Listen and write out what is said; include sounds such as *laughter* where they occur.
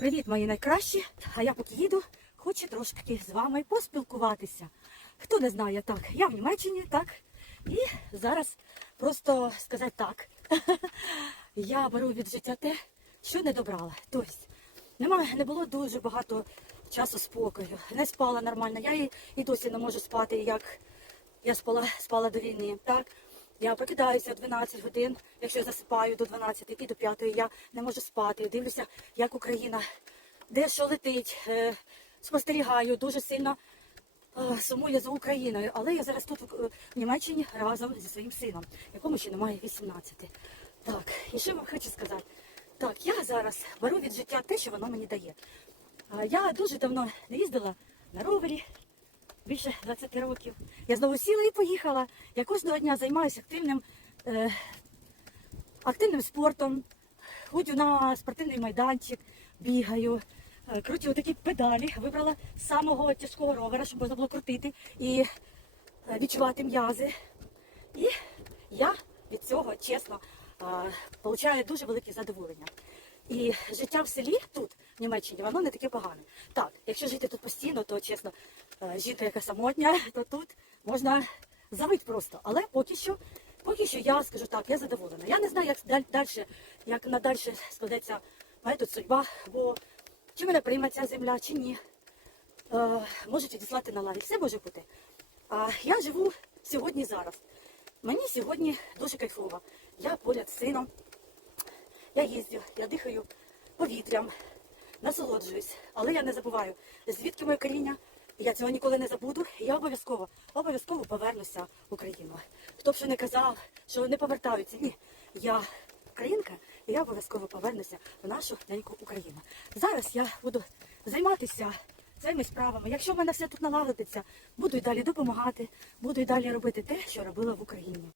Привіт, мої найкращі. А я поки їду, хочу трошки з вами поспілкуватися. Хто не знає, так, я в Німеччині, так. І зараз просто сказати так. *laughs* Я беру від життя те, що не добрала. Тобто, немає, не було дуже багато часу спокою. Не спала нормально. Я і, і досі не можу спати, як я спала, спала до війни. Так? Я прокидаюся о 12 годин, якщо засипаю до 12 і до 5, я не можу спати. Дивлюся, як Україна, де що летить. Е, спостерігаю дуже сильно е, сумую за Україною. Але я зараз тут в, в Німеччині разом зі своїм сином, якому ще немає 18. Так, і що вам хочу сказати? Так, я зараз беру від життя те, що воно мені дає. Я дуже давно не їздила на ровері, більше 20 років. Я знову сіла і поїхала. Я кожного дня займаюся активним, е, активним спортом, ходю на спортивний майданчик, бігаю, е, крутю такі педалі. Вибрала самого тяжкого ровера, щоб можна було крутити і е, відчувати м'язи. І я від цього, чесно, е, получаю дуже велике задоволення. І життя в селі тут, в Німеччині, воно не таке погане. Так, якщо жити тут постійно, то чесно, е, жінка яка самотня, *laughs* то тут можна завити просто. Але поки що, поки що я скажу так, я задоволена. Я не знаю, як далі, дальше, як надальше складеться моя тут судьба, бо чи мене прийме ця земля, чи ні. Е, можуть відіслати на лаві. Все може бути. А я живу сьогодні зараз. Мені сьогодні дуже кайфово. Я поряд з сином. Я їздю, я дихаю повітрям, насолоджуюсь, але я не забуваю, звідки моє коріння. Я цього ніколи не забуду. І я обов'язково, обов'язково повернуся в Україну. Хто б що не казав, що не повертаються. Ні, я українка, і я обов'язково повернуся в нашу неньку Україну. Зараз я буду займатися своїми справами. Якщо в мене все тут налагодиться, буду й далі допомагати, буду й далі робити те, що робила в Україні.